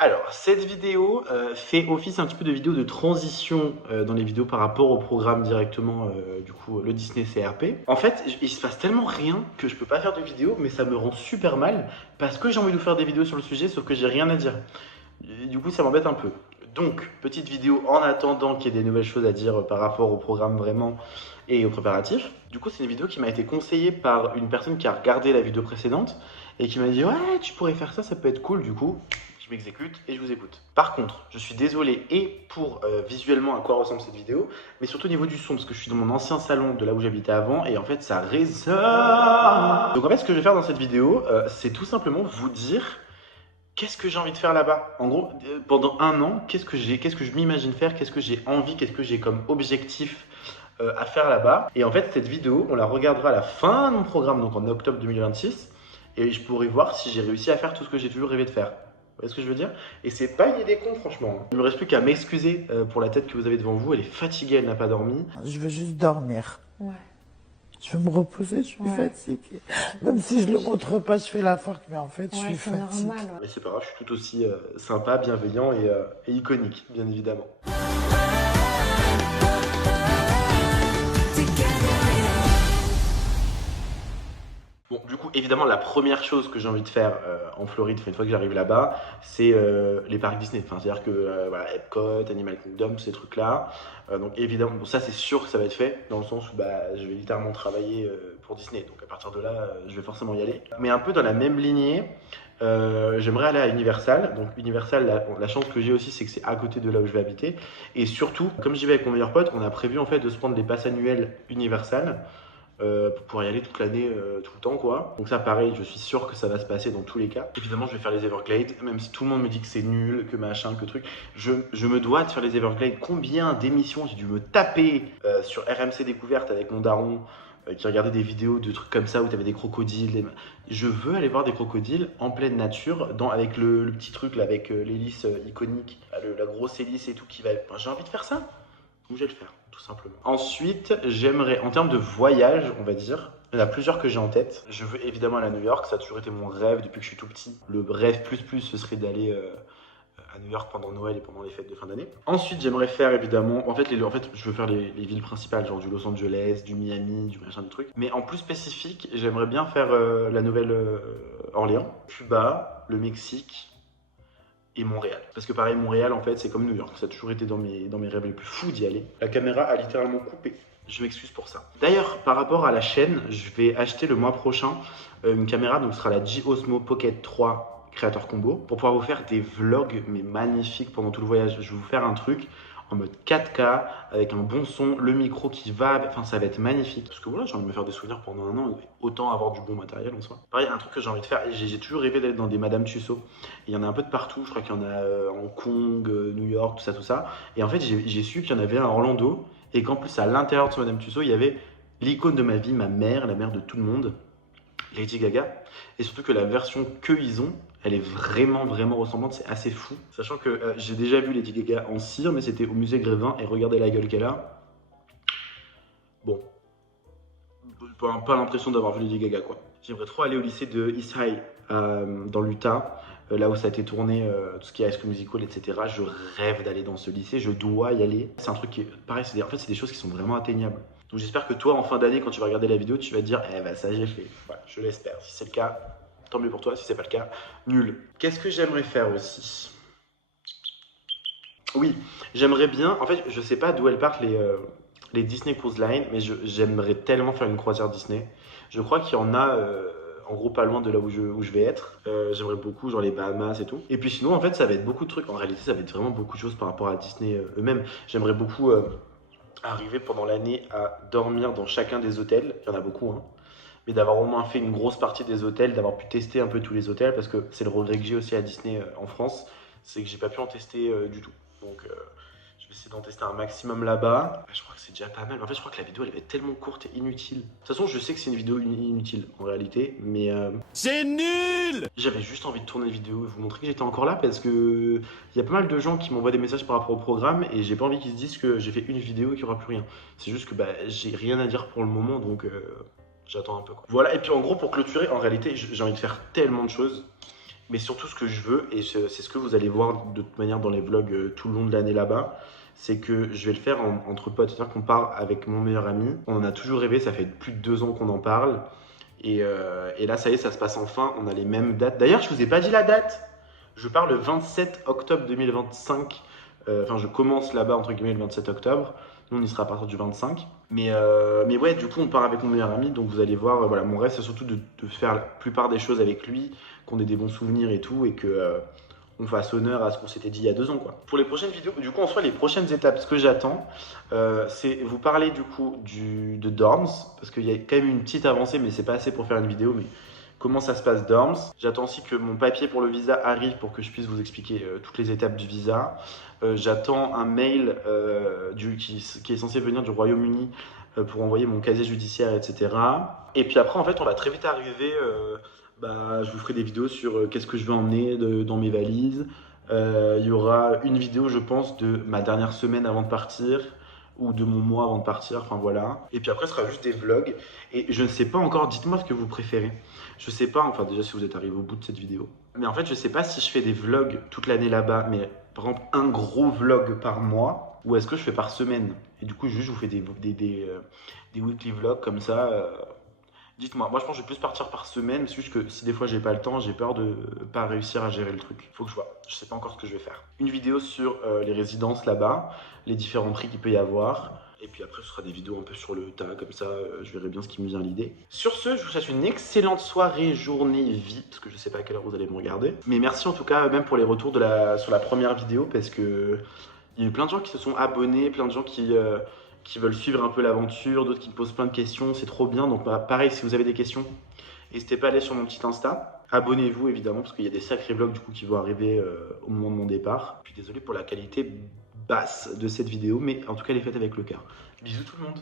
Alors, cette vidéo fait office un petit peu de vidéo de transition dans les vidéos par rapport au programme directement, du coup, le Disney CRP. En fait, il se passe tellement rien que je peux pas faire de vidéo, mais ça me rend super mal parce que j'ai envie de vous faire des vidéos sur le sujet, sauf que j'ai rien à dire. Et du coup, ça m'embête un peu. Donc, petite vidéo en attendant qu'il y ait des nouvelles choses à dire par rapport au programme vraiment et au préparatif. Du coup, c'est une vidéo qui m'a été conseillée par une personne qui a regardé la vidéo précédente et qui m'a dit ouais, tu pourrais faire ça, ça peut être cool. Du coup, je m'exécute et je vous écoute. Par contre, je suis désolé et pour visuellement à quoi ressemble cette vidéo, mais surtout au niveau du son, parce que je suis dans mon ancien salon de là où j'habitais avant et en fait ça résonne. Donc en fait, ce que je vais faire dans cette vidéo, c'est tout simplement vous dire qu'est-ce que j'ai envie de faire là-bas. En gros, pendant un an, qu'est-ce que je m'imagine faire, qu'est-ce que j'ai envie, qu'est-ce que j'ai comme objectif à faire là-bas. Et en fait, cette vidéo, on la regardera à la fin de mon programme, donc en octobre 2026, et je pourrai voir si j'ai réussi à faire tout ce que j'ai toujours rêvé de faire. Vous voyez ce que je veux dire? Et c'est pas une idée con, franchement. Il me reste plus qu'à m'excuser pour la tête que vous avez devant vous. Elle est fatiguée, elle n'a pas dormi. Je veux juste dormir. Ouais. Je veux me reposer, je suis fatiguée. Même si je le montre pas, je fais la forque, mais en fait, je suis c'est fatiguée. normal. Ouais. Mais c'est pas grave, je suis tout aussi sympa, bienveillant et iconique, bien évidemment. Bon, du coup, évidemment, la première chose que j'ai envie de faire en Floride, une fois que j'arrive là-bas, c'est les parcs Disney. Enfin, c'est-à-dire que voilà, Epcot, Animal Kingdom, tous ces trucs-là. Donc, évidemment, bon, ça, c'est sûr que ça va être fait, dans le sens où bah, je vais littéralement travailler pour Disney. Donc, à partir de là, je vais forcément y aller. Mais un peu dans la même lignée, j'aimerais aller à Universal. Donc, Universal, la chance que j'ai aussi, c'est que c'est à côté de là où je vais habiter. Et surtout, comme j'y vais avec mon meilleur pote, on a prévu en fait de se prendre des passes annuelles Universal. Pour pouvoir y aller toute l'année, tout le temps quoi. Donc ça pareil, je suis sûr que ça va se passer dans tous les cas. Évidemment je vais faire les Everglades, même si tout le monde me dit que c'est nul, que machin, que truc. Je me dois de faire les Everglades. Combien d'émissions j'ai dû me taper sur RMC Découverte avec mon daron qui regardait des vidéos de trucs comme ça où t'avais des crocodiles. Je veux aller voir des crocodiles en pleine nature, avec le petit truc là, avec l'hélice iconique, la grosse hélice et tout qui va... J'ai envie de faire ça, donc je vais le faire tout simplement. Ensuite, j'aimerais, en termes de voyage, on va dire, il y en a plusieurs que j'ai en tête. Je veux évidemment aller à New York, ça a toujours été mon rêve depuis que je suis tout petit. Le rêve plus, ce serait d'aller à New York pendant Noël et pendant les fêtes de fin d'année. Ensuite, j'aimerais faire évidemment, en fait, je veux faire les villes principales, genre du Los Angeles, du Miami, du machin, du truc. Mais en plus spécifique, j'aimerais bien faire la Nouvelle-Orléans, Cuba, le Mexique, et Montréal. Parce que pareil, Montréal, en fait, c'est comme New York. Ça a toujours été dans mes rêves les plus fous d'y aller. La caméra a littéralement coupé. Je m'excuse pour ça. D'ailleurs, par rapport à la chaîne, je vais acheter le mois prochain une caméra. Donc, ce sera la G-Osmo Pocket 3 Creator Combo. Pour pouvoir vous faire des vlogs, mais magnifiques pendant tout le voyage. Je vais vous faire un truc en mode 4K, avec un bon son, le micro qui va, enfin ça va être magnifique. Parce que voilà, j'ai envie de me faire des souvenirs pendant un an, autant avoir du bon matériel en soi. Pareil, un truc que j'ai envie de faire, j'ai toujours rêvé d'être dans des Madame Tussauds. Il y en a un peu de partout, je crois qu'il y en a en Hong Kong, New York, tout ça. Et en fait, j'ai su qu'il y en avait un à Orlando, et qu'en plus, à l'intérieur de ce Madame Tussauds, il y avait l'icône de ma vie, ma mère, la mère de tout le monde, Lady Gaga. Et surtout que la version qu'ils ont, elle est vraiment ressemblante, c'est assez fou. Sachant que j'ai déjà vu Lady Gaga en cire, mais c'était au musée Grévin, et regardez la gueule qu'elle a. Bon, pas l'impression d'avoir vu Lady Gaga quoi. J'aimerais trop aller au lycée de East High, dans l'Utah, là où ça a été tourné, tout ce qui est High School Musical, etc. Je rêve d'aller dans ce lycée, je dois y aller. C'est un truc qui est pareil, en fait c'est des choses qui sont vraiment atteignables. Donc j'espère que toi, en fin d'année, quand tu vas regarder la vidéo, tu vas te dire eh ben ça j'ai fait. Voilà, je l'espère. Si c'est le cas, tant mieux pour toi. Si c'est pas le cas, nul. Qu'est-ce que j'aimerais faire aussi? Oui, j'aimerais bien. En fait, je sais pas d'où elles partent les Disney Cruise Line, mais j'aimerais tellement faire une croisière Disney. Je crois qu'il y en a en gros pas loin de là où je vais être. J'aimerais beaucoup, genre les Bahamas et tout. Et puis sinon, en fait, ça va être beaucoup de trucs. En réalité, ça va être vraiment beaucoup de choses par rapport à Disney eux-mêmes. J'aimerais beaucoup arriver pendant l'année à dormir dans chacun des hôtels. Il y en a beaucoup, hein. Mais d'avoir au moins fait une grosse partie des hôtels, d'avoir pu tester un peu tous les hôtels, parce que c'est le regret que j'ai aussi à Disney en France, c'est que j'ai pas pu en tester du tout. Donc je vais essayer d'en tester un maximum là-bas. Je crois que c'est déjà pas mal. En fait, je crois que la vidéo elle va être tellement courte et inutile. De toute façon, je sais que c'est une vidéo inutile en réalité, mais c'est nul. J'avais juste envie de tourner une vidéo et vous montrer que j'étais encore là parce que il y a pas mal de gens qui m'envoient des messages par rapport au programme et j'ai pas envie qu'ils se disent que j'ai fait une vidéo et qu'il y aura plus rien. C'est juste que bah, j'ai rien à dire pour le moment donc j'attends un peu quoi. Voilà, et puis en gros pour clôturer, en réalité j'ai envie de faire tellement de choses. Mais surtout, ce que je veux, et c'est ce que vous allez voir de toute manière dans les vlogs tout le long de l'année là-bas, c'est que je vais le faire entre potes. C'est-à-dire qu'on part avec mon meilleur ami. On en a toujours rêvé, ça fait plus de 2 ans qu'on en parle. Et là, ça y est, ça se passe enfin. On a les mêmes dates. D'ailleurs, je vous ai pas dit la date. Je pars le 27 octobre 2025. Enfin, je commence là-bas, entre guillemets, le 27 octobre. Nous, on y sera à partir du 25. Mais ouais, du coup, on part avec mon meilleur ami. Donc, vous allez voir, voilà, mon rêve, c'est surtout de faire la plupart des choses avec lui, qu'on ait des bons souvenirs et tout, et que on fasse honneur à ce qu'on s'était dit il y a 2 ans, quoi. Pour les prochaines vidéos, du coup, en soi, les prochaines étapes, ce que j'attends, c'est vous parler du coup de Dorms, parce qu'il y a quand même une petite avancée, mais c'est pas assez pour faire une vidéo, mais comment ça se passe Dorms. J'attends aussi que mon papier pour le visa arrive pour que je puisse vous expliquer toutes les étapes du visa. J'attends un mail qui est censé venir du Royaume-Uni pour envoyer mon casier judiciaire, etc. Et puis après, en fait, on va très vite arriver. Je vous ferai des vidéos sur qu'est-ce que je veux emmener dans mes valises. Il y aura une vidéo, je pense, de ma dernière semaine avant de partir ou de mon mois avant de partir, enfin voilà. Et puis après, ce sera juste des vlogs. Et je ne sais pas encore, dites-moi ce que vous préférez. Je sais pas, enfin déjà si vous êtes arrivé au bout de cette vidéo. Mais en fait, je sais pas si je fais des vlogs toute l'année là-bas, mais par exemple un gros vlog par mois, ou est-ce que je fais par semaine. Et du coup, juste je vous fais des weekly vlogs comme ça. Dites-moi, moi je pense que je vais plus partir par semaine, c'est juste que si des fois j'ai pas le temps, j'ai peur de pas réussir à gérer le truc. Faut que je vois, je sais pas encore ce que je vais faire. Une vidéo sur les résidences là-bas, les différents prix qu'il peut y avoir. Et puis après, ce sera des vidéos un peu sur le tas, comme ça, je verrai bien ce qui me vient à l'idée. Sur ce, je vous souhaite une excellente soirée, journée, vie, parce que je sais pas à quelle heure vous allez me regarder. Mais merci en tout cas, même pour les retours sur la première vidéo, parce que il y a eu plein de gens qui se sont abonnés, plein de gens qui veulent suivre un peu l'aventure, d'autres qui me posent plein de questions, c'est trop bien. Donc pareil, si vous avez des questions, n'hésitez pas à aller sur mon petit Insta. Abonnez-vous évidemment, parce qu'il y a des sacrés vlogs du coup qui vont arriver au moment de mon départ. Puis désolé pour la qualité basse de cette vidéo, mais en tout cas elle est faite avec le cœur. Bisous tout le monde.